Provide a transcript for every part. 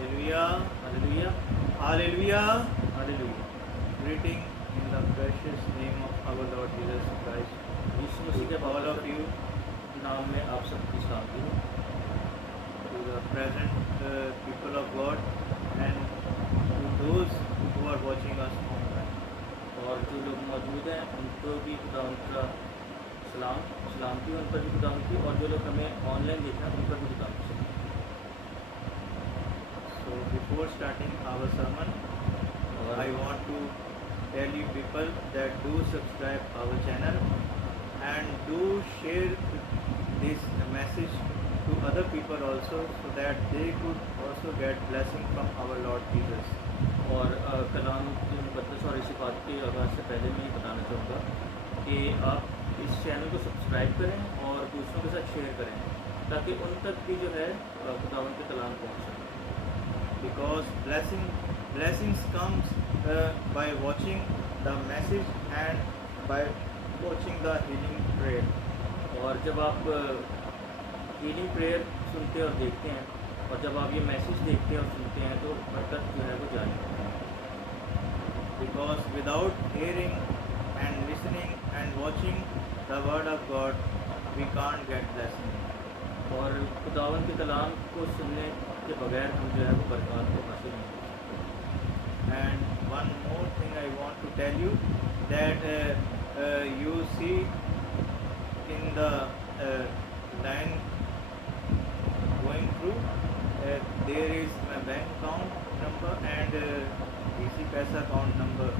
Hallelujah, hallelujah, hallelujah. Hallelujah. Greeting in the precious name of our Lord Jesus Christ यीशु to मसीह के all of पवित्र you, नाम में आप सबकी सलामती हो। to the present people of God, and to those who are watching us online. और जो लोग मौजूद हैं उनको भी खुदावंद का सलामती उन पर भी खुदावंद की, और जो लोग हमें ऑनलाइन देख रहे हैं उन पर भी खुदावंद की सलामती। So before starting our sermon, और I want to tell you people that do subscribe our channel and do share this message to other people also, so that they could also get blessing from our Lord Jesus. और कलाम के मुकद्दस और इसी बात के आगाज़ से पहले मैं ये बताना चाहूँगा कि आप इस चैनल को सब्सक्राइब करें और दूसरों के साथ शेयर करें, ताकि उन तक भी जो है खुदावंद के कलाम पहुँच सके। Because blessings comes by watching the message and by watching the healing prayer. और जब आप हीलिंग प्रेयर सुनते और देखते हैं, और जब आप ये मैसेज देखते हैं और सुनते हैं, तो बरकत जो है वो जारी होती है। Because without hearing and listening and watching the word of God, we can't get blessing. और खुदावंद के कलाम को सुनने के बगैर हम जो है वो बरकत को हासिल नहीं कर सकते। And one more thing I want to tell you, that you see in the line going through, there is my bank account number and easy paisa account number.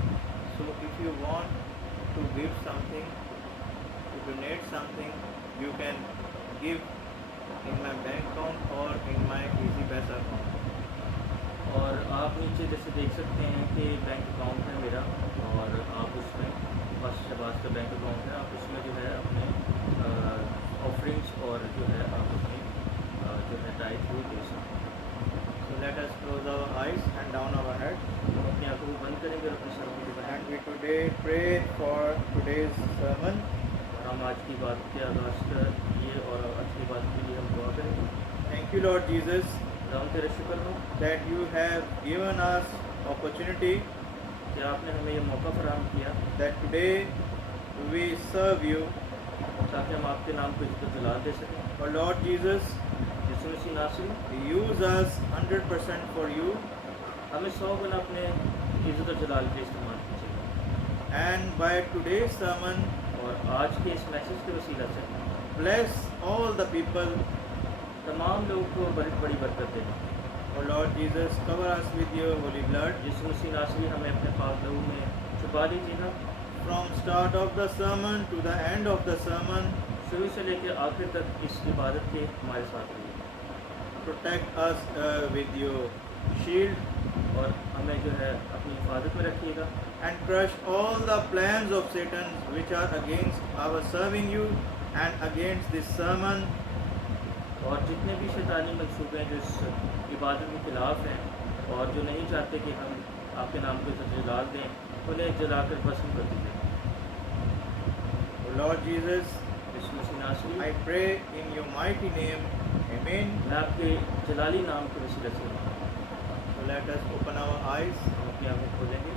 So if you want to give something, to donate something, you can give in my bank account or in my easy paisa account. और आप नीचे जैसे देख सकते हैं कि bank account है मेरा, और आप उसमें बस शहबाज का बैंक अकाउंट है, आप उसमें जो है अपने ऑफरिंग्स और जो है आप अपनी जो है टाइप वो दे सकते हैं। So let us close our eyes and down our head, हम अपनी आंखों को बंद करेंगे और अपनी सरों को झुकाएंगे, and we today pray for today's sermon. और हम आज की बात के आगाज़ करिए और आज की बात के लिए हम दुआ करेंगे। Thank you, Lord Jesus, Ram तेरे शुक्र हो that you have given us opportunity कि आपने हमें ये मौका फराहम किया that today we serve you. ताकि हम आपके नाम को इज्जत जलाल दे सकें। For Lord Jesus, यीशु मसीह नासरी, use us 100% for you, हमें 100 गुना अपने इज्जत और जलाल के इस्तेमाल कीजिए, and by today's sermon, और आज के इस मैसेज के वसीला से bless all the people. तमाम लोगों को बड़ी बड़ी बरकत दें। Oh Lord Jesus, cover us with your holy blood. यीशु मसीह नासरी, हमें अपने पाक लहू में छुपा लीजिएगा, From start of the sermon to the end of the sermon, शुरू से लेकर आखिर तक इस इबादत के हमारे साथ रहिए, protect us with your shield, और हमें जो है अपनी हिफाजत में रखिएगा, and crush all the plans of Satan which are against our serving you and against this sermon. और जितने भी शैतानी मंसूबे हैं जो इस इबादत के ख़िलाफ़ हैं और जो नहीं चाहते कि हम आपके नाम को इज्जत जलाल दें, उन्हें जलाकर भस्म कर दीजिए। Oh Lord Jesus, यीशु मसीह नासरी, I pray in your mighty name. Amen. मैं आपके जलाली नाम के वसीले से मांगता हूं। So let us open our eyes हम अपनी आंखें खोलेंगे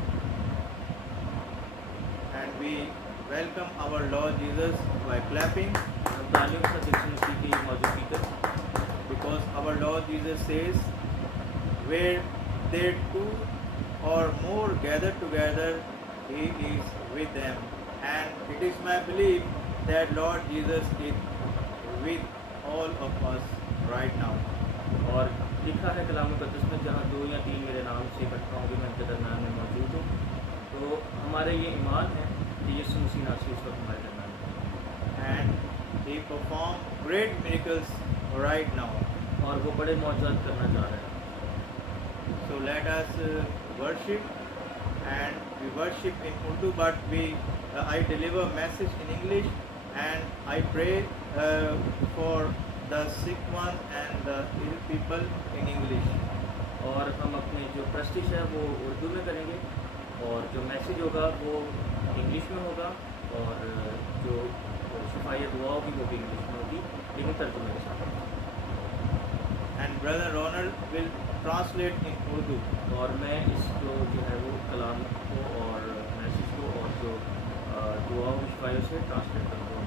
and we welcome our Lord Jesus by clapping, हम तालियों के साथ यीशु मसीह की मौजूदगी करें, because our Lord Jesus says, where there two or more gathered together, He is with them. And it is my belief that Lord Jesus is with all of us right now. और लिखा है कलाम मुकद्दस में, जहाँ 2 या 3 मेरे नाम से इकट्ठा होंगे मैं उनके दरम्यान में मौजूद हूँ। तो हमारे ये ईमान है कि यीशु मसीह नासरी इस वक्त हमारे दरम्यान है, And He performed great miracles right now. और वो बड़े मौजूद करना चाह रहे हैं। So let us worship, and we worship in Urdu, but I deliver message in English, and I pray for the sick one and the ill people in English. और हम अपनी जो प्रस्टिश है वो उर्दू में करेंगे, और जो मैसेज होगा वो इंग्लिश में होगा, और जो शिफाई दुआ होगी वो भी इंग्लिश में होगी, लेकिन तर्जुमे के साथ। and Brother Ronald will translate in Urdu. और मैं इसको जो है वो कलाम को और मैसेज को और जो दुआ विश्वायों से ट्रांसलेट करूँगा।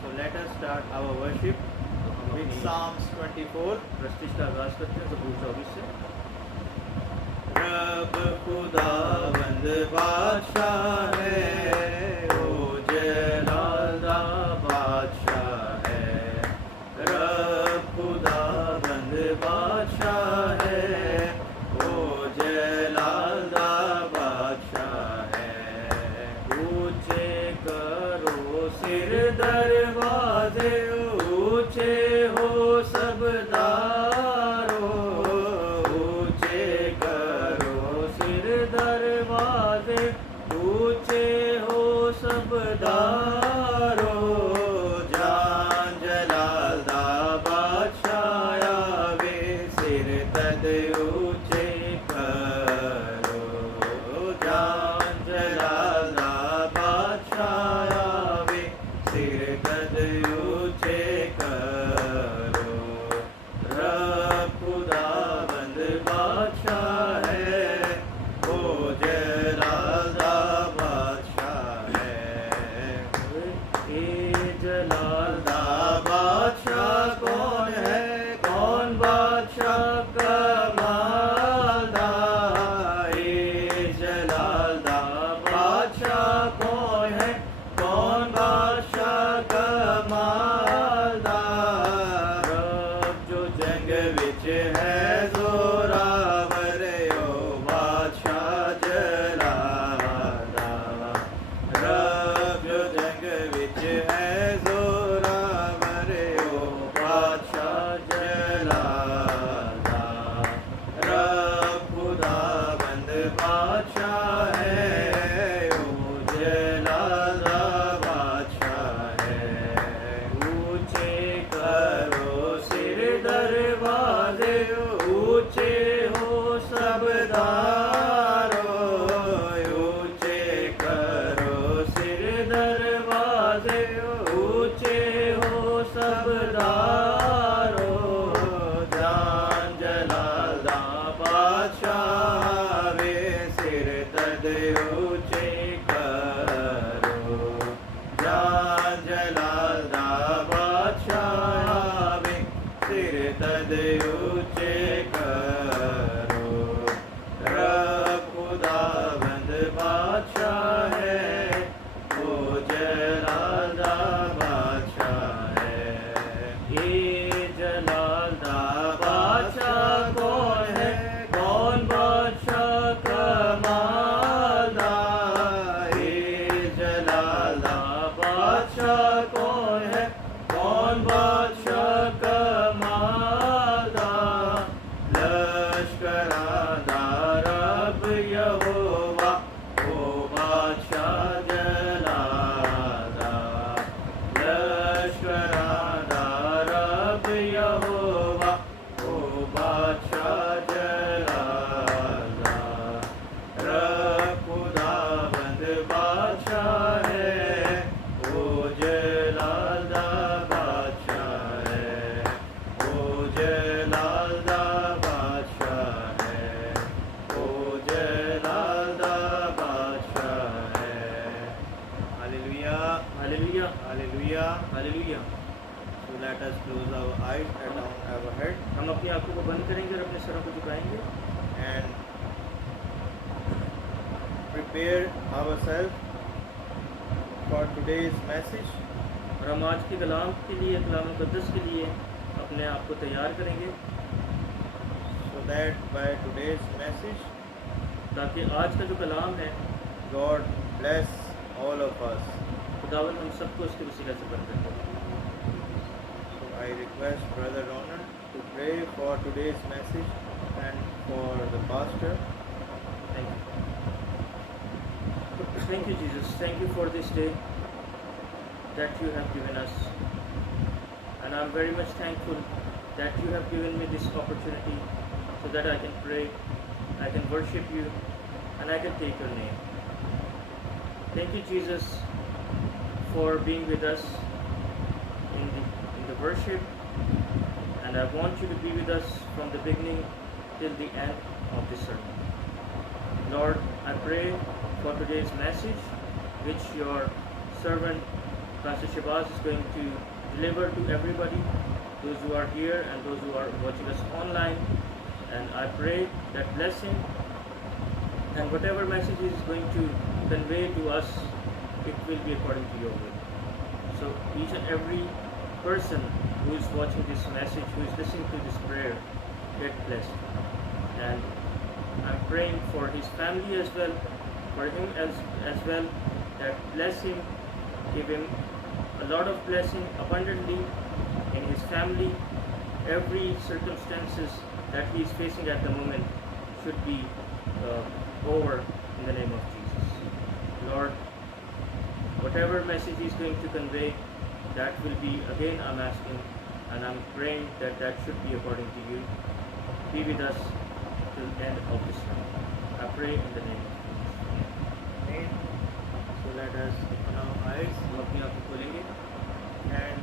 So let us start our worship तो हम with अपनी Psalms 24. प्रस्तुति का आगाज़ करते हैं ज़बूर 24 से। रब खुदावंद बादशाह है, ओ जलालदा बादशाह है। रब खुदावंद बादशाह है, ओ जलालदा बादशाह है। ऊंचे करो सिर दरवाजे, ऊंचे हो सब दारों, ऊंचे करो सिर दरवाजे, ऊंचे हो सब दारों। जान जलालदा बादशाह आवे, सिर तद ऊंचे करो। जान जलालदा बादशाह आवे, सिर तद ऊंचे करो। रब खुदावंद बादशाह है, ओ जलालदा बादशाह है। ए जलालदा बादशाह कौन है, कौन बादशाह कमालदा। ए जलालदा बादशाह कौन है, कौन बादशाह कमालदा। रब जो जंग विच है जोरावर, ओ बादशाह जलालदा। रब जो जंग विच है जोरावर, ओ बादशाह जलालदा। रब खुदावंद बादशाह है, ओ जलालदा बादशाह है। ऊंचे करो सिर दरवाजे, ऊंचे हो सब दारों, ऊंचे करो सिर दरवाजे, ऊंचे हो सब दारों। जान जलालदा बादशाह आवे, सिर तद ऊंचे करो। जान जलालदा बादशाह आवे, सिर तद ऊंचे करो। रब खुदावंद बादशाह है, ओ जलालदा बादशाह है। ये जलालदा बादशाह कौन है, कौन बादशाह कमालदा। ये जलालदा बादशाह कौन है, कौन बादशाह कमालदा। लश्करादा रब यहोवा, ओ बादशाह जलालदा। लश्करादा रब यहोवा, ओ बादशाह जलालदा। रब खुदावंद बादशाह है, ओ जलालदा बादशाह है। ओ जलालदा बादशाह है, ओ जलालदा बादशाह है। Hallelujah, hallelujah, hallelujah. Hallelujah. So let us close our eyes and down our head हम अपनी आंखों को बंद करेंगे और अपने सरों को झुकाएंगे and prepare ourselves for today's message. और हम आज के कलाम के लिए, कलाम मुक़द्दस के लिए अपने आप को तैयार करेंगे, So that by today's message, ताकि आज का जो कलाम है God bless all of us. खुदावन हम सबको उसके वसीला से बरकत दे। So I request Brother Ronald to pray for today's message and for the pastor. Thank you. Thank you, Jesus. Thank you for this day that you have given us. And I'm very much thankful that you have given me this opportunity so that I can pray, I can worship you, and I can take your name. Thank you, Jesus, for being with us in the worship, and I want you to be with us from the beginning till the end of this sermon. Lord, I pray for today's message, which your servant Pastor Shabazz is going to deliver to everybody, those who are here and those who are watching us online. And I pray that blessing and whatever message he is going to convey to us, it will be according to your will. So each and every person who is watching this message, who is listening to this prayer, get blessed. And I'm praying for his family as well, for him as well, that bless him, give him a lot of blessing abundantly in his family. Every circumstances that he is facing at the moment should be over in the name of Jesus. Lord, whatever message he is going to convey, that will be, again I'm asking and I'm praying that that should be according to you. Be with us till the end of this sermon. I pray in the name of Jesus. Amen. So let us open our eyes हम अपनी आंखें खोलेंगे and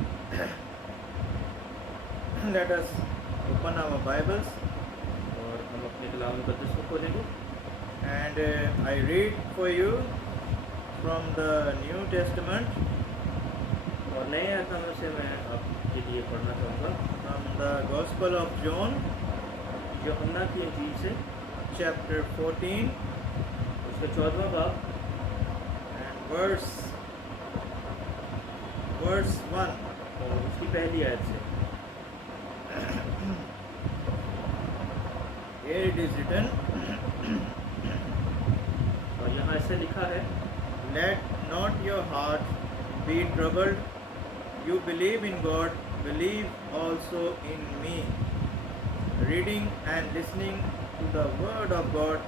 let us open our Bibles और हम अपने कलाम मुक़द्दस को खोलेंगे and I read for you from the New Testament, और नए अहकाम से मैं आपके लिए पढ़ना चाहूँगा from the Gospel of John, यूहन्ना की इंजील से chapter 14 उसका 14वां बाब and verse 1. और उसकी पहली आयत से Here it is written, और यहाँ ऐसे लिखा है, let not your heart be troubled. You believe in God, believe also in me. Reading and listening to the word of God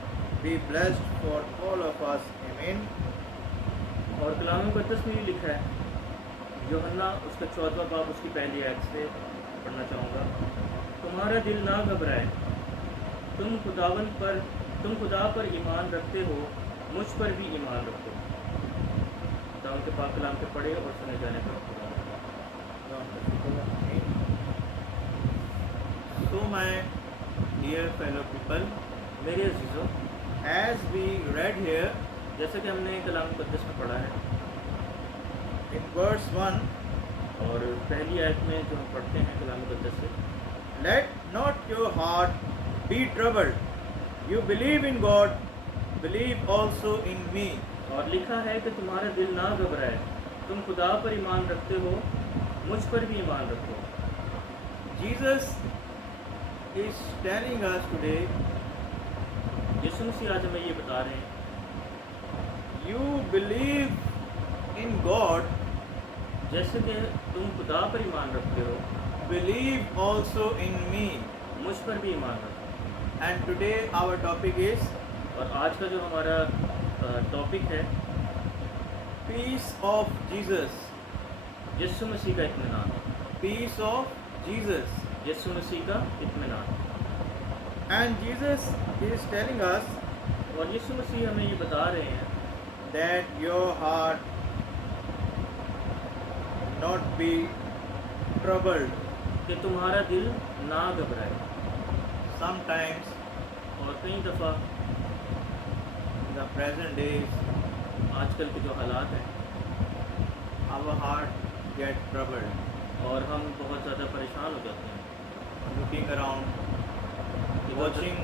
be blessed for all of us. Amen. और कलाम मुक़द्दस में भी लिखा है, यूहन्ना उसका 14वां बाब उसकी पहली आयत से पढ़ना चाहूँगा। तुम्हारा दिल ना घबराए, तुम खुदा पर ईमान रखते हो, मुझ पर भी ईमान रखो। खुदा के पाक कलाम के पढ़े और सुने जाने पर खुदा। So my dear fellow people, मेरे अजीज़ों, as we read here जैसा कि हमने कलाम मुक़द्दस में पढ़ा है in verse 1, और पहली आयत में जो हम पढ़ते हैं कलाम मुक़द्दस से, let not your heart be troubled. You believe in God, believe also in me. और लिखा है कि तुम्हारा दिल ना घबराए, तुम खुदा पर ईमान रखते हो, मुझ पर भी ईमान रखो। Jesus is telling us today, यीशु मसीह आज हमें ये बता रहे हैं, you believe in God, जैसे कि तुम खुदा पर ईमान रखते हो, believe also in me. मुझ पर भी ईमान रखो। And today our topic is और आज का जो हमारा टॉपिक है, peace of Jesus. यीशु मसीह का इत्मीनान। Peace of Jesus. यीशु मसीह का इत्मीनान। And Jesus is telling us और यीशु मसीह हमें ये बता रहे हैं that your heart not be troubled. कि तुम्हारा दिल ना घबराए। Sometimes और कई दफ़ा in the present days आजकल के जो हालात हैं, our heart get troubled. और हम बहुत ज़्यादा परेशान हो जाते हैं, Looking around, कि watching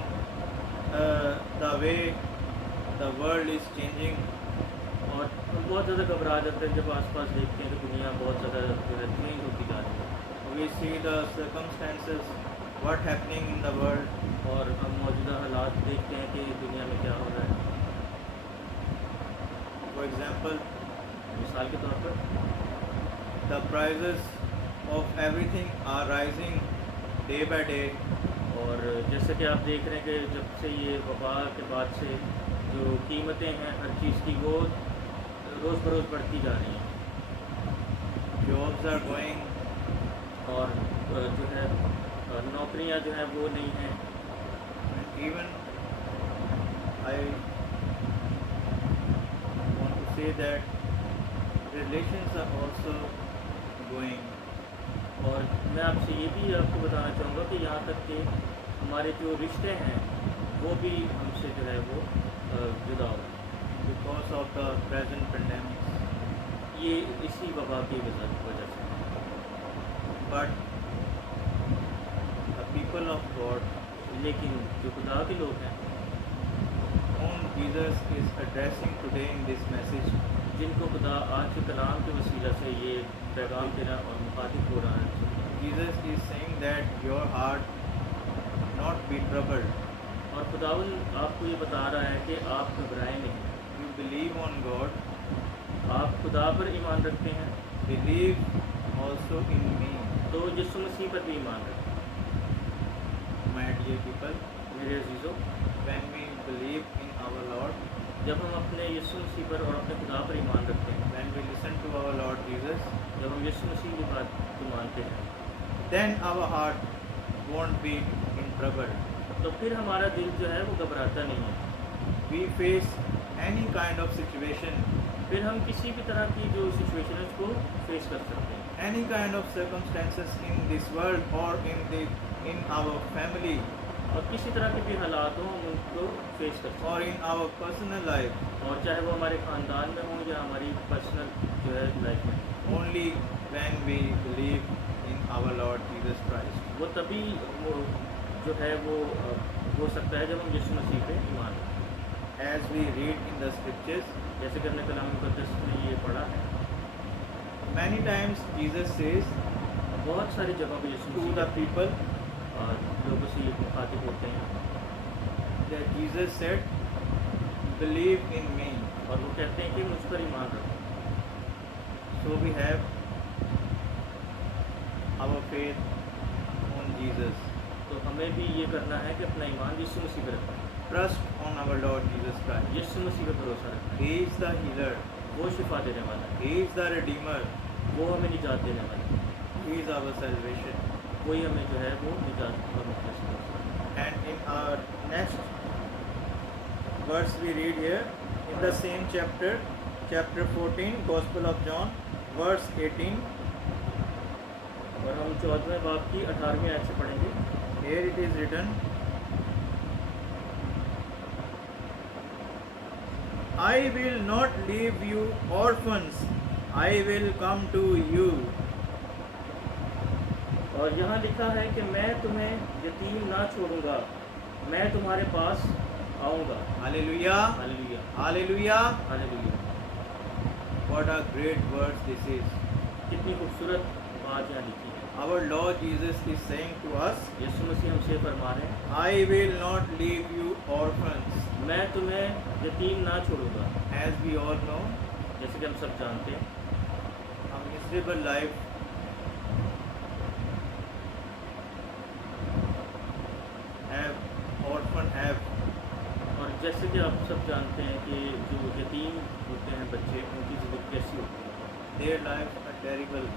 the way the world is changing. और हम बहुत ज़्यादा घबरा जाते हैं जब आसपास देखते हैं कि दुनिया बहुत ज़्यादा जो है चेंज होती जा रही है, We see the circumstances, what happening in the world. और हम मौजूदा हालात देखते हैं कि दुनिया में क्या हो रहा है। For example, मिसाल के तौर पर the prices of everything are rising day by day. और जैसे कि आप देख रहे हैं कि जब से ये वबा के बाद से जो कीमतें हैं हर चीज़ की, वो रोज़ बरोज़ बढ़ती जा रही हैं, Jobs are going, और जो है नौकरियां जो हैं वो नहीं हैं, and even I want to say that relations are also going. और मैं आपसे ये भी आपको बताना चाहूँगा कि यहाँ तक कि हमारे जो रिश्ते हैं वो भी हमसे जो है वो जुदा हो because of the present pandemics. ये इसी वबा की वजह से। But the people of God, लेकिन जो खुदा के लोग हैं whom Jesus is addressing today in this message, जिनको खुदा आज के कलाम के वसीला से ये पैगाम देना और मुखातिब हो रहा है, Jesus is saying that your heart not be troubled. और खुदावन आपको ये बता रहा है कि आप घबराएं नहीं। You believe on God, आप खुदा पर ईमान रखते हैं believe also in me. तो यीशु मसीह पर भी ईमान रखें। My dear people, मेरे अजीज़ों, when we believe in our Lord, जब हम अपने यीशु मसीह पर और अपने खुदा पर ईमान रखते हैं, when we listen to our Lord Jesus, जब हम यीशु मसीह की बात को मानते हैं, then our heart won't be in trouble. तो फिर हमारा दिल जो है वो घबराता नहीं है। We face any kind of situation, फिर हम किसी भी तरह की जो सिचुएशन है उसको फेस कर सकते हैं। any kind of circumstances in this world or in our family और किसी तरह के भी हालात हों हम उनको फेस कर सकते or in our personal life, हैं, और चाहे वो हमारे ख़ानदान में हों या हमारी पर्सनल जो है लाइफ में, only when we believe in our Lord Jesus Christ. वो तभी वो जो है वो हो सकता है जब हम यीशु मसीह पे ईमान रखें। As we read in the scriptures, जैसे कि हमने कलाम मुक़द्दस में ये पढ़ा है, many times Jesus says बहुत सारी जगहों पे यीशु to मसीह the people और लोगों से ये मुखातिब होते हैं that Jesus said, believe in me. और वो कहते हैं कि मुझ पर ईमान रखो। So we have our faith on Jesus. तो हमें भी ये करना है कि अपना ईमान यीशु मसीह पर रखें, Trust on our Lord Jesus Christ. यीशु मसीह पर भरोसा रखें। He is the healer. वो शिफा देने वाला है, He is the redeemer. वो हमें निजात देने वाला है, He is our salvation. वही हमें जो है वो निजात और मुक्ति से बचाएगा। And in our next verse we read here in the same chapter 14, Gospel of John, verse 18. और हम 14वें बाब की 18वीं आयत से पढ़ेंगे। Here it is written, I will not leave you orphans, I will come to you. और यहाँ लिखा है कि मैं तुम्हें यतीम ना छोड़ूंगा, मैं तुम्हारे पास आऊँगा। Hallelujah. Hallelujah, Hallelujah. Hallelujah. What a great verse this is. कितनी खूबसूरत बात यहाँ लिखी है। Our Lord Jesus is saying to us, यीशु मसीह हमसे फरमा रहे हैं, I will not leave you orphans. मैं तुम्हें यतीम ना छोड़ूंगा। As we all know, जैसे कि हम सब जानते हैं, a miserable life have और जैसे कि आप सब जानते हैं कि जो यतीम होते हैं बच्चे, उनकी ज़िंदगी कैसी होती है, their life are terrible,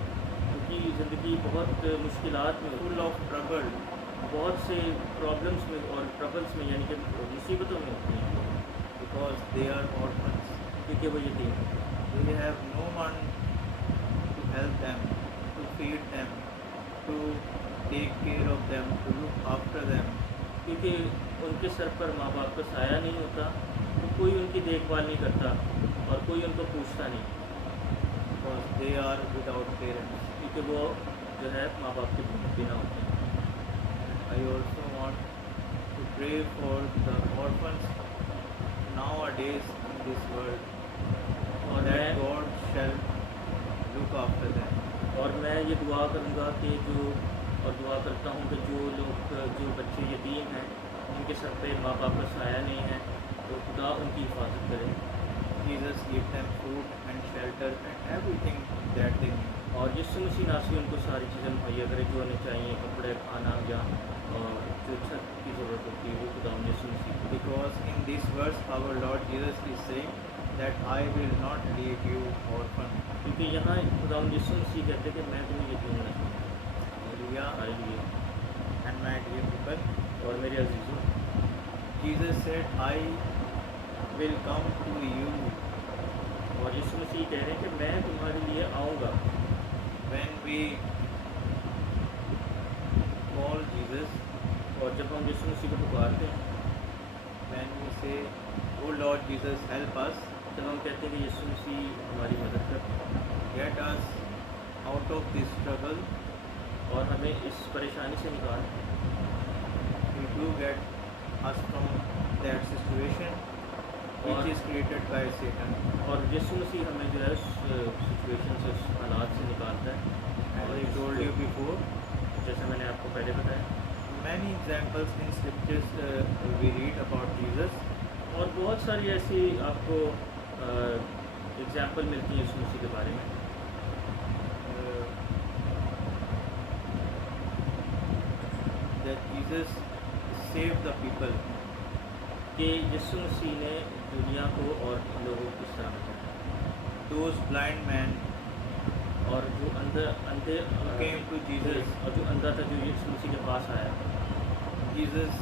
उनकी ज़िंदगी बहुत मुश्किलात में full of trouble, बहुत से प्रॉब्लम्स में और ट्रबल्स में यानी कि मुसीबतों में होती हैं, because they are orphans. क्योंकि वो यतीम हैं। They have no one to help them, to feed them, to take care of them, to look after them. क्योंकि उनके सर पर माँ बाप का साया नहीं होता, तो कोई उनकी देखभाल नहीं करता और कोई उनको पूछता नहीं, Because they are without parents. क्योंकि वो जो है माँ बाप के बिना होते हैं। I also want to pray for the orphans nowadays in this world, और that मैं God shall look after them. और मैं ये दुआ करूँगा कि दुआ करता हूँ कि जो बच्चे यतीम हैं, जिनके सर पे माँ बाप का साया नहीं है, तो खुदा उनकी हिफाजत करे Jesus give them food and shelter and everything that they need. और यीशु मसीह नासी उनको सारी चीज़ें मुहैया करे जो उन्हें चाहिए, कपड़े, खाना या जो छत की ज़रूरत होती है वो खुदा यीशु मसीह को दे। Because in this verse our Lord Jesus is saying that I will not leave you orphan. क्योंकि यहाँ खुदा यीशु मसीह कहते हैं कि मैं तुम्हें यतीम न छोड़ूंगा। Hallelujah. Hallelujah. And my dear people, और मेरे अजीज़ों, Jesus said, I will come to you. और यीशु मसीह कह रहे हैं कि मैं तुम्हारे लिए आऊँगा। When we call Jesus, और जब हम यीशु मसीह को पुकारते हैं, when we say, "Oh Lord Jesus, help us," जब हम कहते हैं कि यीशु मसीह हमारी मदद कर, get us out of this struggle, और हमें इस परेशानी से निकाल, we do get us from that situation which is created by Satan. और यीशु मसीह हमें जो है उस सिचुएशन से, उस हालात से निकालता है। As I told you before, जैसे मैंने आपको पहले बताया, many examples in scriptures we read about Jesus. और बहुत सारी ऐसी आपको एग्जाम्पल मिलती है यीशु मसीह के बारे में, uh, that Jesus saved the people. कि यीशु मसीह ने दुनिया को और लोगों को किस तरह बचाया। Those blind men और जो अंधे came to Jesus. और जो अंधा था, जो यीशु मसीह के पास आया, Jesus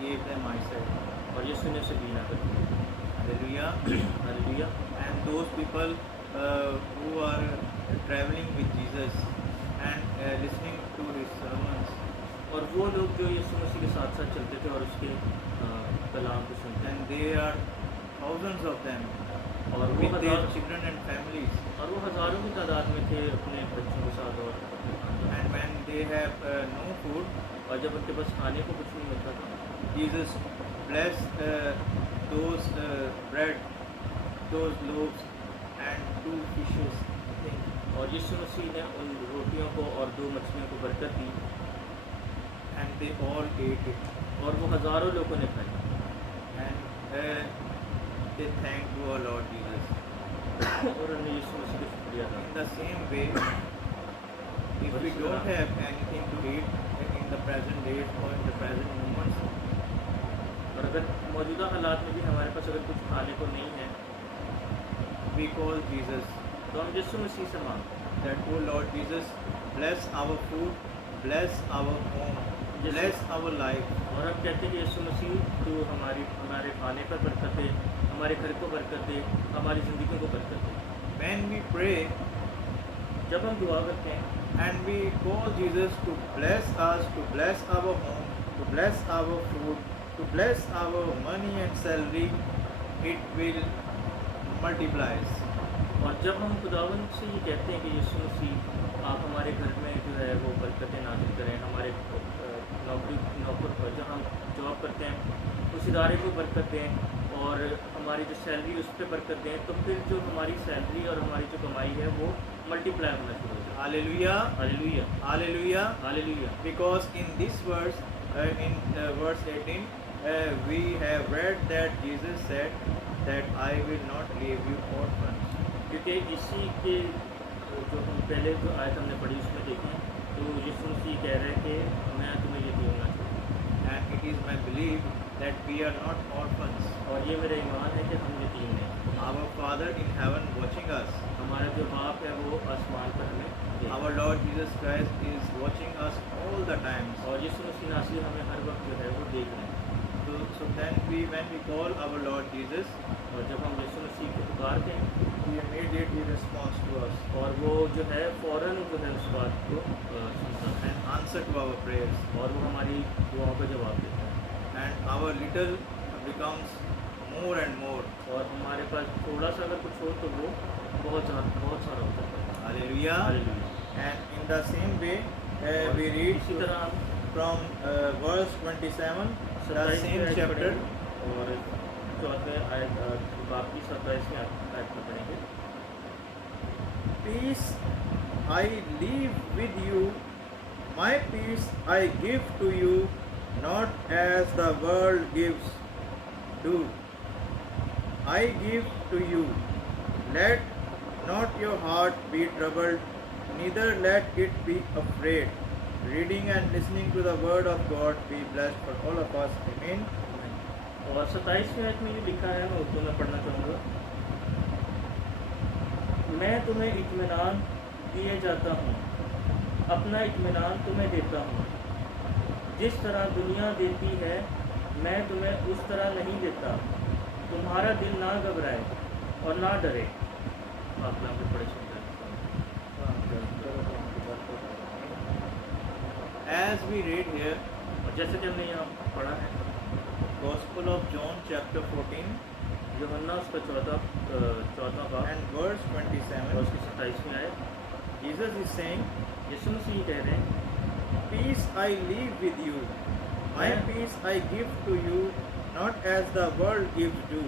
gave them eyesight. और यीशु ने उसे बीना कर दिया। Hallelujah. Hallelujah. And those people who are traveling with Jesus and listening to his sermons, और वो लोग जो यीशु मसीह के साथ साथ चलते थे और उसके कलाम को सुनते and they are thousands of them हैं, और वो with their हज़ार children and families. और वो हज़ारों की तादाद में थे अपने बच्चों के साथ और अपने खानदान। And when they have no food, और जब उनके पास खाने को कुछ नहीं मिलता था, Jesus blessed those bread, those loaves, and 2 fishes. और यीशु मसीह ने उन रोटियों को और 2 मछलियों को बरकत दी, And they all ate it. और वो हज़ारों लोगों ने खाई, And they thanked our Lord Jesus. और उन्होंने यीशु मसीह का शुक्रिया In अदा। the same way, if we don't have anything to eat in the present days or in the present moments, और अगर मौजूदा हालात में भी हमारे पास अगर कुछ खाने को नहीं है, we call Jesus. तो हम यीशु मसीह से मांगते हैं, That, "Oh Lord Jesus, bless our food, bless our home, bless our life." और हम कहते हैं कि यीशु मसीह तू हमारे खाने पर बरकत दे, हमारे घर को बरकत दे, हमारी ज़िंदगी को बरकत दे। When we pray जब हम दुआ करते हैं and we call Jesus to bless us, to bless our home, to bless our food, to bless our money and salary, it will multiply. और जब हम खुदावंद से ये कहते हैं कि यीशु मसीह आप हमारे घर में जो है वो बरकतें नाज़िल करें, हमारे नौकर पर जहाँ हम जॉब करते हैं उस इदारे को बरकत दें, और हमारी जो सैलरी उस पर बरकत दें, तो फिर जो हमारी सैलरी और हमारी जो कमाई है वो मल्टीप्लाई होना शुरू हो जाए। Hallelujah. Hallelujah, Hallelujah. Hallelujah. Because in this verse, in verse 18, we have read that Jesus said that I will not leave you orphans. क्योंकि इसी के जो हम पहले जो आयत हमने पढ़ी उसमें देखें, तो यीशु मसीह कह रहे हैं कि मैं तुम्हें यतीम ना छोड़ूं। And it is my belief that we are not orphans. और ये मेरा ईमान है कि हम यतीम नहीं। Our Father in heaven watching us. हमारा जो बाप है वो आसमान पर हमें देख रहा Our Lord Jesus Christ is watching us all the time. है। और यीशु मसीह नासिर हमें हर वक्त जो है वो देख रहे हैं। So then when we call our Lord Jesus, और जब हम यीशु मसीह को पुकारते हैं, He immediately responds to us और वो जो है फ़ौरन जो है उस बात को सुनता है, and answer to our prayers. और वो हमारी दुआओं का जवाब देता है। And our little becomes more and more. और हमारे पास थोड़ा सा अगर कुछ हो तो वो बहुत सारा हो जाता है। Hallelujah. Hallelujah. And in the same way, we read इसी तरह हम from verse 27, the 27 same chapter. और 4वें आयत बाकी 27वें आयत में पढ़ेंगे। Peace I leave with you, my peace I give to you, not as the world gives, do I give to you. Let not your heart be troubled, neither let it be afraid. Reading and listening to the word of God be blessed for all of us. Amen. और 27वें आयत में ये लिखा है, मैं उर्दू में पढ़ना चाहूँगा। मैं तुम्हें इत्मीनान दिए जाता हूँ, अपना इत्मीनान तुम्हें देता हूँ। जिस तरह दुनिया देती है मैं तुम्हें उस तरह नहीं देता। तुम्हारा दिल ना घबराए और ना डरे। आप लोग पढ़े सुन As we read here, और जैसे कि हमने यहाँ पढ़ा है, Gospel of John chapter 14 यूहन्ना उसका चौथा बाब and verse और 27, उसकी 27वीं आयत, Jesus is saying, यीशु मसीह कह रहे हैं, Peace I leave with you, my Yeah. peace I give to you, not as the world gives do.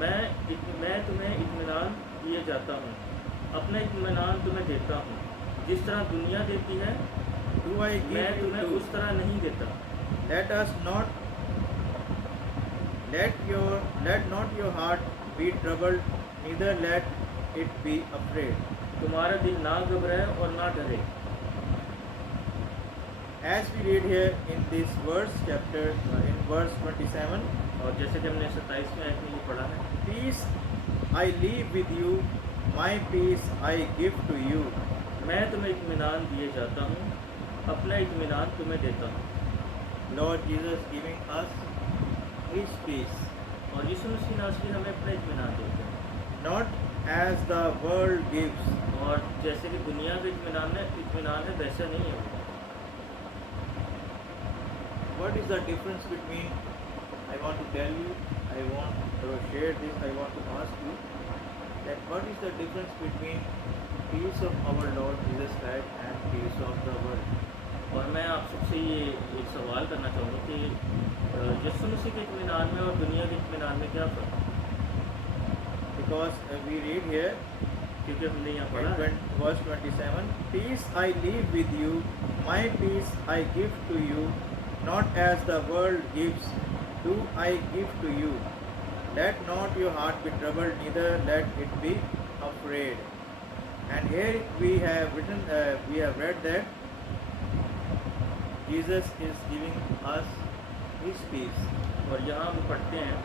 मैं तुम्हें इत्मीनान दिए जाता हूँ, अपना इत्मीनान तुम्हें देता हूँ, जिस तरह दुनिया देती है Do I मैं give you तुम्हें to? उस तरह नहीं देता। Let us not let not your heart be troubled, neither let it be afraid. तुम्हारा दिल ना घबराए और ना डरे। As we read here in this verse chapter in verse 27, और जैसे कि हमने 27वें आयत में ये पढ़ा है, peace I leave with you, my peace I give to you. मैं तुम्हें इत्मीनान दिए जाता हूँ, अपना इत्मीनान तुम्हें देता हूँ। Lord Jesus giving us His peace, और यीशु मसीह नासरी हमें अपना इत्मीनान देते हैं, not as the world gives. और जैसे कि दुनिया का इत्मीनान है वैसा नहीं है वो। What is the difference between? I want to tell you. I want to share this. I want to ask you that what is the difference between peace of our Lord Jesus Christ and peace of the world? और मैं आप सबसे ये एक सवाल करना चाहूँगा कि यीशु मसीह के इत्मीनान में और दुनिया के इत्मीनान में क्या फ़र्क है? Because we read here क्योंकि हमने यहाँ in पढ़ा है, verse 27, peace I leave with you, my peace I give to you, not as the world gives, do I give to you. Let not your heart be troubled, neither let it be afraid. And here we have read that Jesus is giving us His peace. और यहाँ हम पढ़ते हैं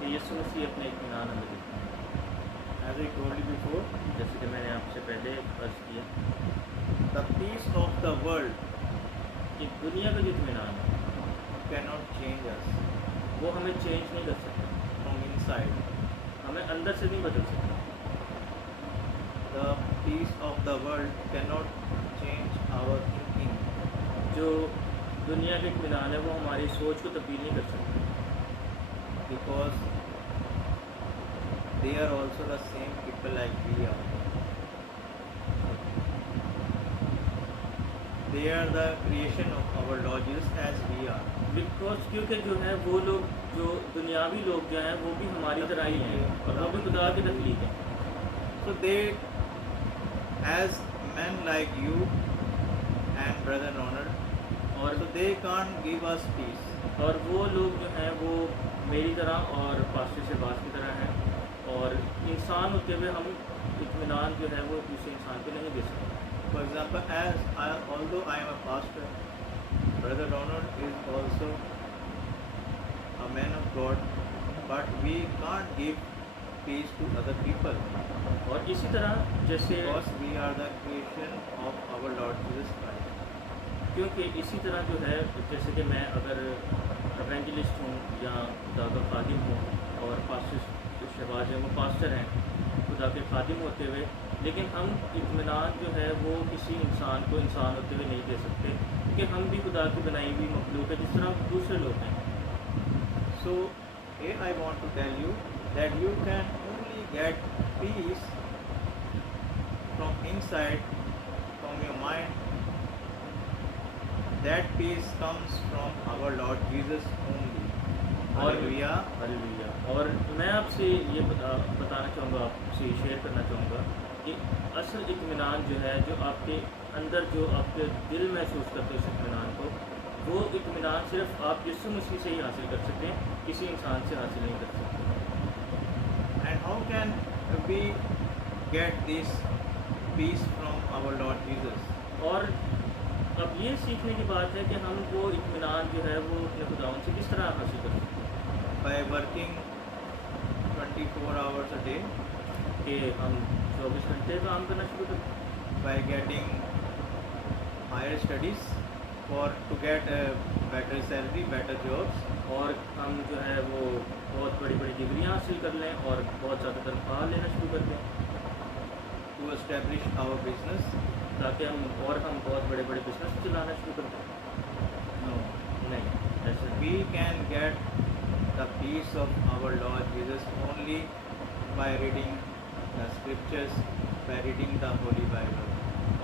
कि यीशु मसीह अपने इत्मीनान हमें देते हैं। As I told you before, जैसे कि मैंने आपसे पहले अर्ज किया the peace of the world कि दुनिया का जो इत्मीनान है cannot change us वो हमें चेंज नहीं कर सकता, from inside. हमें अंदर से नहीं बदल सकता। The peace of the world cannot change our thinking. जो दुनिया का इत्मीनान है वो हमारी सोच को तब्दील नहीं कर सकता, Because they are also the same people like we are. They are the creation of our Lord Jesus as we are. Because क्योंकि जो है वो लोग जो दुनियावी लोग जो हैं वो भी हमारी तरह ही हैं और वो भी खुदा की तख्लीक हैं। So they, as men like you and brother Ronald, और so they can't give us peace. और वो लोग जो हैं वो मेरी तरह और पास्टर शहबाज की तरह हैं और इंसान होते हुए हम इत्मीनान जो है वो दूसरे इंसान को नहीं दे सकते। For example, although I am a pastor, brother Ronald is also a man of God, but we can't give peace to other people और इसी तरह जैसे because we are the creation of our Lord Jesus Christ. क्योंकि इसी तरह जो है जैसे कि मैं अगर एवेंजलिस्ट हूँ या खुदा का खादिम हूँ और पास्टर शहबाज हैं वो पास्टर हैं खुदा के खादिम होते हुए, लेकिन हम इत्मीनान जो है वो किसी इंसान को इंसान होते हुए नहीं दे सकते क्योंकि हम भी खुदा की बनाई हुई मखलूक है जिस तरह दूसरे लोग हैं। So here I want to tell you that you can only get peace from inside, from your mind. That peace comes from our Lord Jesus only. Hallelujah. Hallelujah. और मैं आपसे ये बताना चाहूँगा, आपसे शेयर करना चाहूँगा कि असल इत्मीनान जो है जो आपके अंदर जो आपके दिल महसूस करते हो उस इत्मीनान को, वो इत्मीनान सिर्फ आप यीशु मसीह से ही हासिल कर सकते हैं, किसी इंसान से हासिल नहीं कर सकते। And how can we get this peace from our Lord Jesus? और अब ये सीखने की बात है कि हम वो इत्मीनान जो है वो अपने खुदावन से किस तरह हासिल कर सकते हैं। By working 24 hours a day, कि हम 24 घंटे काम करना शुरू करें, by getting higher studies to get a better salary, better jobs, और हम जो है वो बहुत बड़ी बड़ी डिग्रियाँ हासिल कर लें और बहुत ज़्यादा तनख्वाह लेना शुरू कर दें, to establish our business, ताकि हम बहुत बड़े बड़े बिजनेस चलाना शुरू कर दें? No. नहीं, ऐसा नहीं। We can get the peace of our Lord Jesus only by reading the scriptures, by reading the Holy Bible.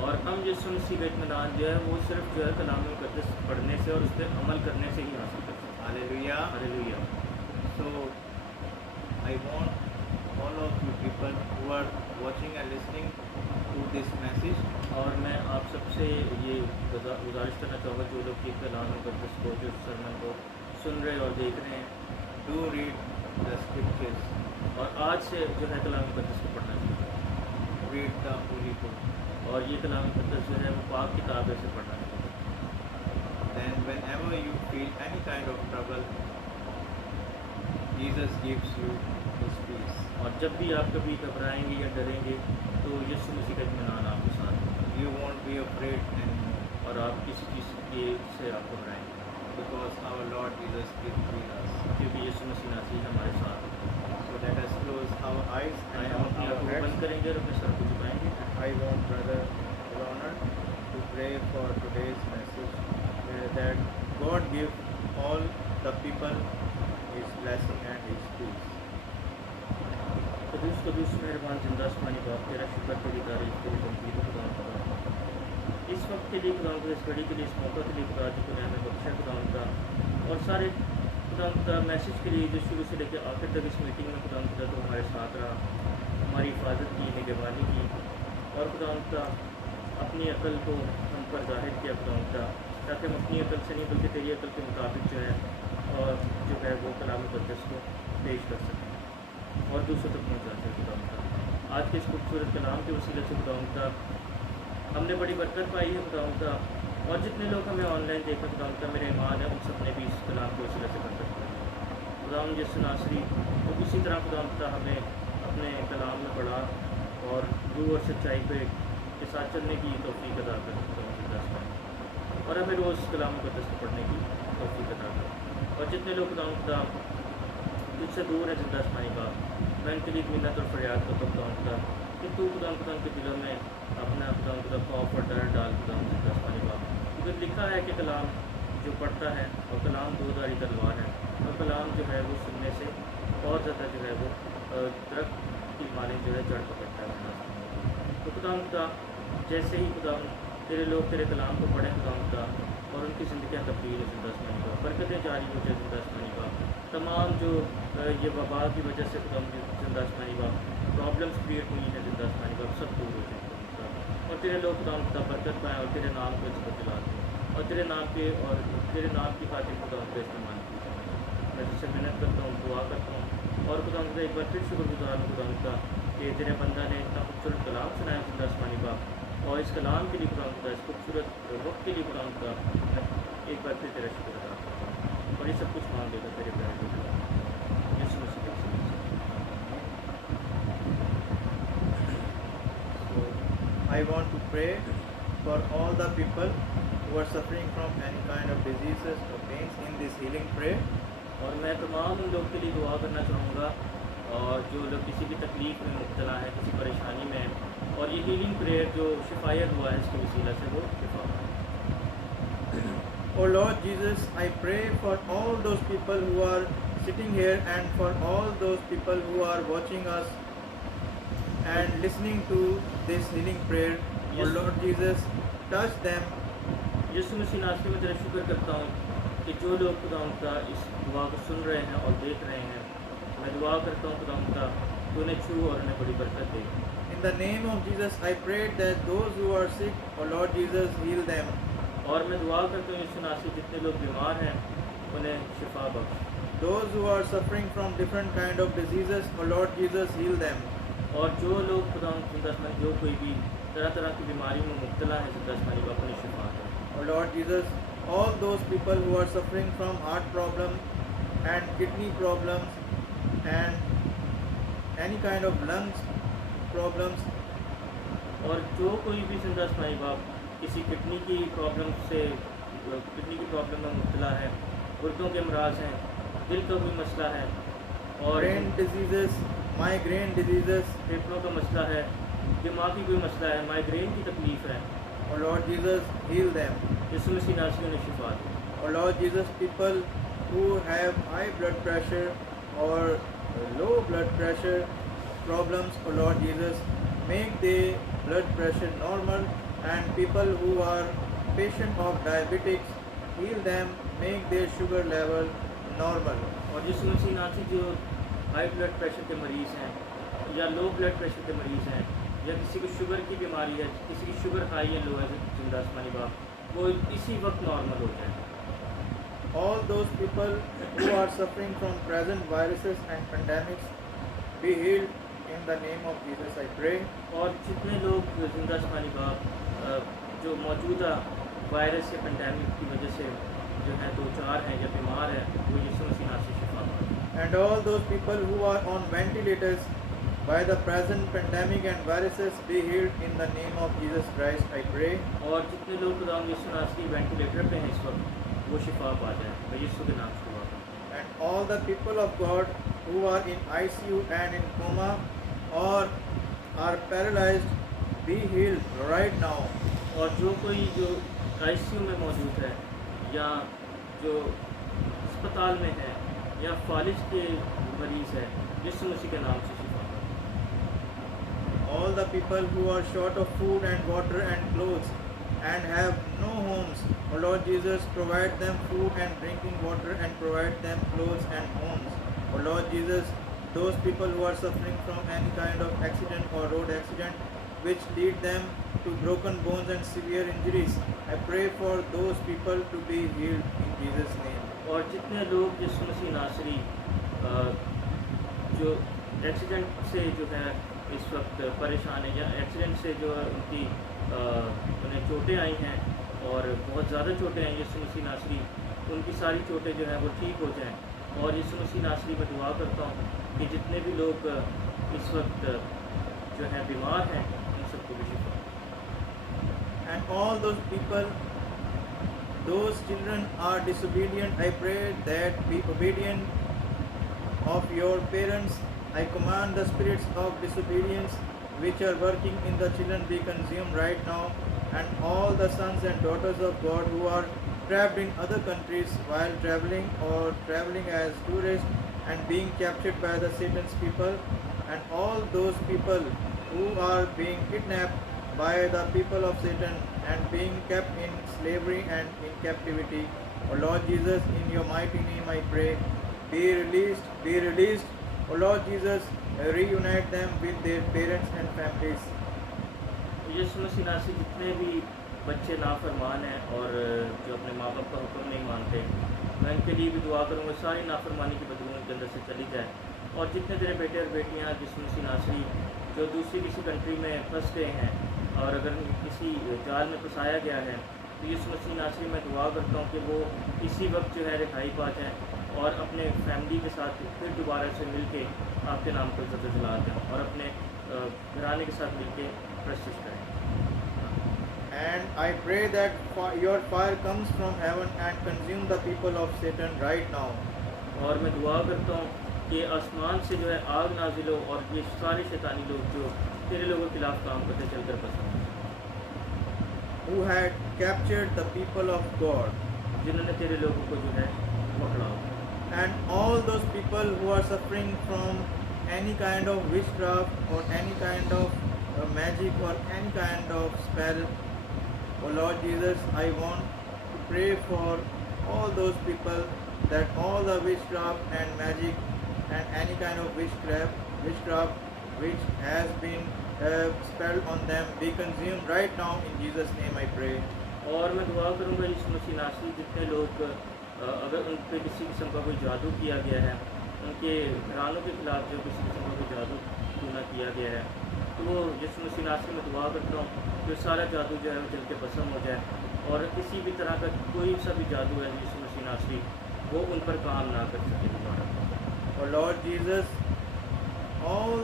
और हम यीशु मसीह का इत्मीनान जो है वो सिर्फ जो है कलाम मुक़द्दस पढ़ने से और उस पर अमल करने से ही हासिल कर सकते Hallelujah. हैं। Hallelujah. So, I want all of you people who are watching and listening to this message, और मैं आप सबसे ये गुजारिश करना चाहूँगा जो लोग कि कलाम मुक़द्दस को जो सरमन को सुन रहे और देख रहे हैं, do read the scriptures, और आज से जो है कलाम मुक़द्दस को पढ़ना शुरू करें। read the Holy Book. और ये कलाम मुक़द्दस जो है वो पाक किताब है से पढ़ना शुरू करें। Then whenever you feel any kind of trouble, Jesus gives you His peace. और जब भी आप कभी घबराएंगे या डरेंगे तो यीशु मसीह का इत्मीनान आपके साथ है, You won't be afraid anymore और आप किसी चीज़ से आप घबराएंगे because our Lord Jesus is with us. क्योंकि यीशु मसीह नासी हमारे साथ है। So let us close our eyes आइए and हम अपनी our आँखों को बंद heads. करेंगे और अपने सर को झुकाएंगे। I want Brother Ronald to pray for today's message that God give all the people His blessing and His peace. कदूस मेहरबान जिंदा आसमानी बाप, तेरा शुक्र, तेरी तारीफ, तेरी तमजीद खुदावंद का। इस वक्त के लिए खुदावंद का, इस घड़ी के लिए, इस मौका के लिए खुदा जो तूने हमें बख्शा खुदावंद का, और सारे खुदावंद का मैसेज के लिए जो शुरू से लेकर आखिर तक इस मीटिंग में खुदावंद का तो हमारे साथ रहा, हमारी हिफाजत की, निगरानी की, और खुदावंद का अपनी अकल को हम पर जाहिर किया खुदावंद का, ताकि हम अपनी अकल से नहीं बल्कि तेरी अकल के मुताबिक जो है और जो है वो कलाम मुक़द्दस को पेश कर सकें और दूसरों तक पहुँचाते खुदावंद का। आज के इस खूबसूरत कलाम के वसीले से खुदावंद का हमने बड़ी बरकत पाई है खुदावंद का, और जितने लोग हमें ऑनलाइन देखा खुदावंद का, मेरे ईमान है उन सब ने भी इस कलाम के वसीले से बरकत पाई। खुदावंद यीशु नासरी तो इसी तरह खुदावंद का हमें अपने कलाम में पढ़ा और रूह और सच्चाई पे के साथ चलने की तौफीक अदा कर खुदावंद दस पाए, और हमें रोज़ कलाम मुक़द्दस को पढ़ने की तौफीक अदा कर। और जितने लोग खुदावंद का तुझसे दूर है जिंदा आसमानी बाप, मैं उनके लिए मिन्नत और फरियाद करता हूँ खुदा कि तू खुदा उनके दिलों में अपना खुदा खौफ और डर डाल खुदा जिंदा आसमानी बाप, क्योंकि लिखा है कि कलाम जो पढ़ता है और कलाम दो-धारी तलवार है, और कलाम जो है वो सुनने से और ज़्यादा जो है वो दरख्त की माने जो है जड़ पकड़ता है। तो खुदा जैसे ही खुदा तेरे लोग तेरे कलाम को पढ़ें खुदा और उनकी ज़िंदगियाँ तब्दील है जिंदा आसमानी बाप, बरकतें जारी हो जाए जिंदा आसमानी बाप, तमाम जो ये वबा की वजह से खुदा जिंदा आसमानी बाप प्रॉब्लम्स क्रिएट हुई हैं जिंदा आसमानी बाप, सब दूर हो जाए, और तेरे लोग खुदा बरकत पाएँ और तेरे नाम को इज्जत दिलाते हैं और तेरे नाम के और तेरे नाम की खातिर खुदा उनका इस्तेमाल किया। मैं तुझसे मिन्नत करता हूँ, दुआ करता हूँ, और खुदा उनका एक बार फिर शुक्रगुजार हूँ खुदा उनका कि तेरे बंदा ने इतना खूबसूरत कलाम सुनाया जिंदा आसमानी बाप, और इस कलाम के लिए खुदा उनका, इस खूबसूरत वक्त के लिए खुदा उनका एक बार फिर तेरा शुक्र अदा करता हूँ, और ये सब कुछ मांग लेगा तेरे प्यारे बेटे यीशु मसीह के वसीले से। So I want to pray for all the people who are suffering from any kind of diseases or pains in this healing prayer. और मैं तमाम उन लोग के लिए दुआ करना चाहूँगा और जो लोग किसी भी तकलीफ़ में मुब्तला है, किसी परेशानी में है, और ये हीलिंग प्रेयर जो शिफायत हुआ है इसके वसीला से वो शिफा पाए। Oh Lord Jesus, I pray for all those people who are sitting here and for all those people who are watching us and listening to this healing prayer. Oh Yes. Lord Jesus, touch them. यीशु मसीह नासरी में तेरा शुक्र करता हूँ कि जो लोग खुदा उनका इस दुआ को सुन रहे हैं और देख रहे हैं, मैं दुआ करता हूँ खुदा उनका तू उन्हें छू और उन्हें बड़ी बरकत दे। In the name of Jesus, I pray that those who are sick, oh Lord Jesus, heal them. और मैं दुआ करता हूँ यीशु नासरी जितने लोग बीमार हैं उन्हें शिफा बख्श, Those who are suffering from different kind of diseases, oh Lord Jesus, heal them. और जो लोग खुदा जिंदास्मानी जो कोई भी तरह तरह की बीमारी में मुब्तला है जिंदास्मानी बाप उन्हें शिफा दे। Oh Lord Jesus, all those people who are suffering from heart problems and kidney problems and any kind of lungs problems, और जो कोई भी जिंदास्मानी बाप किसी किडनी की प्रॉब्लम से किडनी की प्रॉब्लम में मुब्तला है, गुर्दों के अमराज हैं, दिल का कोई मसला है, और brain diseases, migraine diseases, फेफड़ों का मसला है, दिमाग की कोई मसला है, माइग्रेन की तकलीफ़ है, Oh Lord Jesus, heal them. यीशु मसीह नासरी उन्हें शिफा दे। Oh Lord Jesus, people who have high blood pressure or low blood pressure problems, oh Lord Jesus, make their blood pressure normal, and people who are patient of diabetics, heal them, make their sugar level normal. और यीशु मसीह नासरी जो high blood pressure के मरीज़ हैं या low blood pressure के मरीज़ हैं या किसी को शुगर की बीमारी है, किसी की शुगर हाई या लो है, जिंदा आसमानी बाप, वो इसी वक्त नॉर्मल हो जाए। All those people who are suffering from present viruses and pandemics, be healed in the name of Jesus, I pray. और जितने लोग जिंदा आसमानी बाप जो मौजूदा वायरस या पेंडेमिक की वजह से जो है दो चार हैं या बीमार हैं, वो यीशु मसीह नाम से शिफा पाएं। And all those people who are on ventilators by the present pandemic and viruses, be healed in the name of Jesus Christ, I pray. और जितने लोग खुदाम यीशु नासरी वेंटिलेटर पे हैं इस वक्त, वो शिफा पा जाए, मैं यीशु के नाम से दुआ करता हूं। And all the people of God who are in ICU and in coma or are paralyzed, be healed right now. और जो कोई जो आईसीयू में मौजूद है या जो अस्पताल में है या फालिज के मरीज़ है, यीशु मसीह के नाम से शिफा पाएं। All the people who are short of food and water and clothes and have no homes, O Lord Jesus, provide them food and drinking water and provide them clothes and homes. O Lord Jesus, those people who are suffering from any kind of accident or road accident which lead them to broken bones and severe injuries, I pray for those people to be healed in Jesus' name. और जितने लोग यीशु मसीह नासरी जो accident से जो है इस वक्त परेशान है या एक्सीडेंट से जो है उनकी उन्हें चोटें आई हैं और बहुत ज़्यादा चोटें आई, यीशु मसीह नासरी उनकी सारी चोटें जो हैं वो ठीक हो जाएं। और यीशु मसीह नासरी में दुआ करता हूँ कि जितने भी लोग इस वक्त जो हैं बीमार हैं, उन सबको भी शिफा। And all those people, those children are disobedient, I pray that be obedient of your parents. I command the spirits of disobedience which are working in the children be consumed right now, and all the sons and daughters of God who are trapped in other countries while traveling or traveling as tourists and being captured by the Satan's people, and all those people who are being kidnapped by the people of Satan and being kept in slavery and in captivity. O Lord Jesus, in your mighty name I pray, be released, be released. O Lord Jesus, reunite them with their parents and families. यीशु मसीह नासरी जितने भी बच्चे नाफरमान हैं और जो अपने माँ बाप का हुक्म नहीं मानते, मैं उनके लिए भी दुआ करूँगा सारी नाफरमानी की बदबू उनके अंदर से चली जाए। और जितने तेरे बेटे और बेटियाँ यीशु मसीह नासरी जो दूसरी किसी कंट्री में फंस गए हैं और अगर किसी जाल में फंसाया गया है, तो यीशु मसीह नासरी मैं दुआ करता हूँ कि वो इसी वक्त जो है रिहाई पा जाएँ और अपने फैमिली के साथ फिर दोबारा से मिल के आपके नाम को इज़्ज़त दिला दें और अपने घराने के साथ मिल के प्रस्तुत करें। And I pray that your fire comes from heaven and consume the people of Satan right now. और मैं दुआ करता हूँ कि आसमान से जो है आग नाजिल हो और ये सारे शैतानी लोग जो तेरे लोगों के खिलाफ काम करते चलकर बसों, who had captured the people of God, जिन्होंने तेरे लोगों को जो है पकड़ा। and all those people who are suffering from any kind of witchcraft or any kind of magic or any kind of spell. Oh Lord Jesus, I want to pray for all those people that all the witchcraft and magic and any kind of witchcraft which has been spelled on them be consumed right now in Jesus' name I pray. और मैं दुआ करूँगा यीशु मसीह नासरी जितने लोग अगर उन पर किसी किस्म का कोई जादू किया गया है, उनके घरानों के खिलाफ जो किसी किस्म का कोई जादू टूना किया गया है, तो वो यीशु मसीह नासरी में दुआ करता हूँ कि सारा जादू जो है वो जल के भस्म हो जाए और किसी भी तरह का कोई सा भी जादू है यीशु मसीह नासरी वो उन पर काम ना कर सके दोबारा। Oh Lord Jesus, all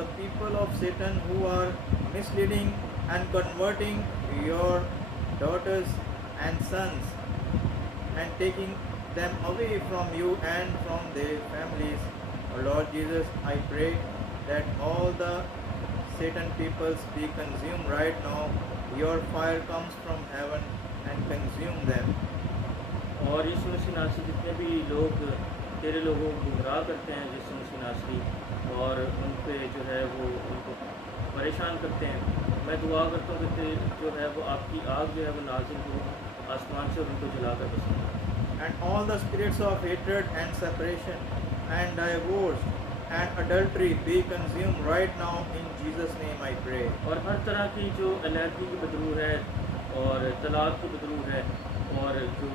the people of Satan who are misleading and converting your daughters and sons and taking them away from you and from their families, oh Lord Jesus, I pray that all the Satan peoples be consumed right now. Your fire comes from heaven and consume them. और यीशु मसीह नासरी जितने भी लोग तेरे लोगों को गुमराह करते हैं यीशु मसीह नासरी, और उन पे जो है वो उनको परेशान करते हैं, मैं दुआ करता हूँ कि जो है वो आपकी आग जो है वो नाज़िल हो आसमान से और उनको जलाकर पसंद है। And all the spirits of hatred and separation and divorce and adultery be consumed right now in Jesus' name I pray. और हर तरह की जो अलर्जी की बदबू है और तलाक की बदबू है और जो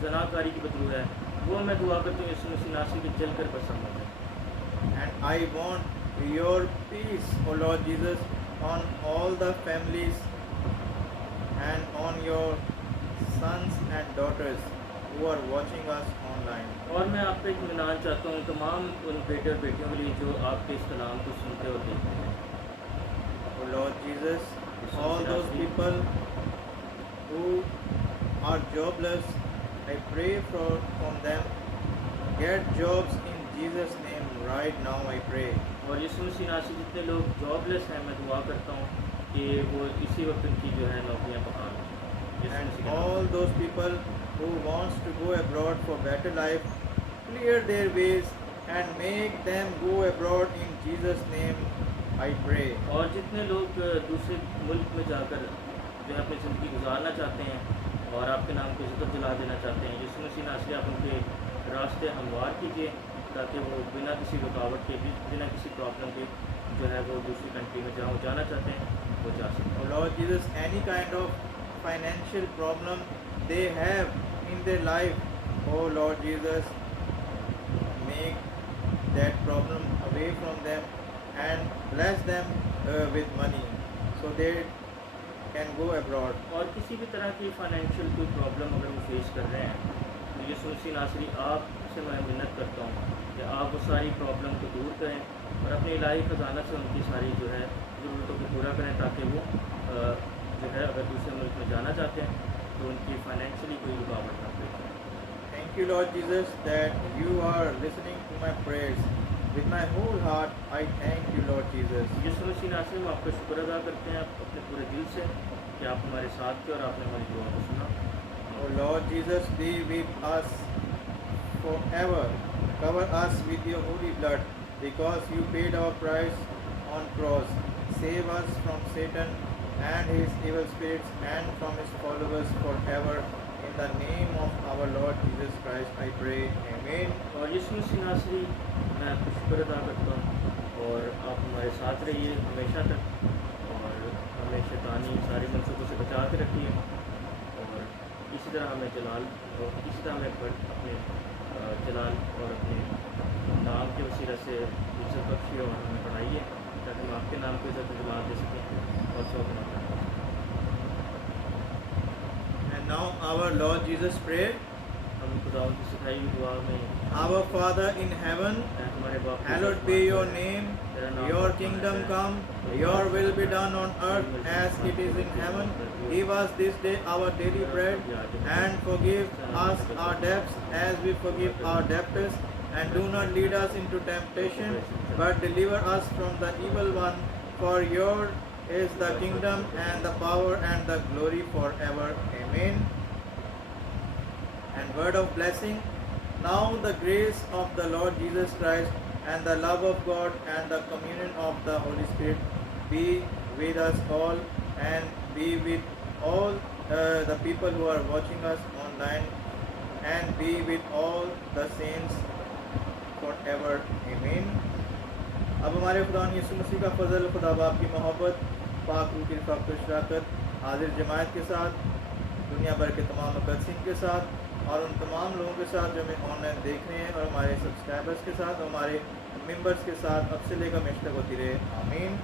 जनाकारी की बदबू है, वो मैं दुआ करता हूँ यीशु मसीह नासरी के जल कर पसंद है। And I want your peace, O Lord Jesus, on all the families and on your sons and daughters who are watching us online. और मैं आप पे इत्मीनान चाहता हूँ तमाम उन बेटे और बेटियों के लिए जो आपके इस कलाम को सुनते और देखते हैं। O Lord Jesus, all those people who are jobless, I pray from them, get jobs in Jesus' name right now I pray. और यीशु मसीह नासरी जितने लोग जॉबलेस हैं, मैं दुआ करता हूँ कि वो इसी वक्त उनकी जो है नौकरियाँ बहाल हों। यीशु And मसीह के नाम all से। those people who wants to go abroad for better life, clear their ways and make them go abroad in Jesus' name I pray. और जितने लोग दूसरे मुल्क में जाकर जो है अपनी ज़िंदगी गुजारना चाहते हैं और आपके नाम को ज़िक्र जला देना चाहते हैं, यीशु मसीह नासरी आप उनके रास्ते हमवार कीजिए ताकि वो बिना किसी रुकावट के भी बिना किसी प्रॉब्लम के जो है वो दूसरी कंट्री में जहाँ वो जाना चाहते हैं वो जा सकें। O Lord Jesus, any kind of financial problem they have in their life, oh Lord Jesus, make that problem away from them and bless them with money so they can go abroad. और किसी भी तरह की financial कोई problem अगर वो face कर रहे हैं तो यीशु मसीह नासरी आपसे मैं मिन्नत करता हूँ कि आप वो सारी प्रॉब्लम को दूर करें और अपने इलाही ख़जाना से उनकी सारी जो है ज़रूरतों को पूरा करें ताकि वो जो है अगर दूसरे मुल्क में जाना चाहते हैं तो उनकी फाइनेंशियली कोई रुकावट ना पेश आए। Thank you, Lord Jesus, that you are listening to my prayers. With my whole heart, I thank you, Lord Jesus. यीशु मसीह नासरी हम आपका शुक्र अदा करते हैं अपने पूरे दिल से कि आप हमारे साथ थे और आपने हमारी दुआ को सुना। Oh Lord Jesus, be with us forever. Cover us with your holy blood, because you paid our price on cross. Save us from Satan and his evil spirits and from his followers forever. In the name of our Lord Jesus Christ, I pray. Amen. और यीशु मसीह नासरी मैं आपका शुक्र अदा करता हूँ और आप हमारे साथ रहिए हमेशा तक और हमें शैतानी सारे मनसूबों से बचा के रखिए और इसी तरह हमें जलाल और इसी तरह हमें अपने जलाल और अपने नाम के वसीला से इज्जत बख्शिए और हमें बढ़ाइए ताकि हम आपके नाम को इज्जत जमाल दे सकें और शौक न करें। And now our Lord Jesus prayed. हम खुदावंद की सिखाई हुई दुआ में Our Father in heaven, हमारे बाप के hallowed be your name. Your kingdom come. Your will be done on earth as it is in heaven. Give us this day our daily bread, and forgive us our debts as we forgive our debtors. And do not lead us into temptation, but deliver us from the evil one. For your is the kingdom and the power and the glory forever. Amen. And word of blessing. Now the grace of the Lord Jesus Christ and the love of God and the communion of the Holy Spirit be with us all and be with all the people who are watching us online and be with all the saints forever. Amen. अब हमारे खुदा यीशु मसीह का फजल, खुदा बाप की मोहब्बत, पाक रूह की रफ़ाक़त और शराकत हाजिर जमात के साथ, दुनिया भर के तमाम मुक़द्दसीन के साथ और उन तमाम लोगों के साथ जो हमें ऑनलाइन देख रहे हैं और हमारे सब्सक्राइबर्स के साथ और हमारे मेंबर्स के साथ अब से लेकर हमेशा तक होती रहे। आमीन।